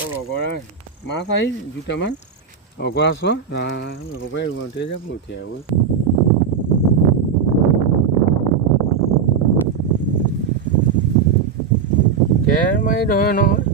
অগৰা মাছ আহি দুটামান অগৰা চোৱা একেবাৰে ৰুওঁতে যাব এতিয়া কেৰ মাৰি ধৰে নহয়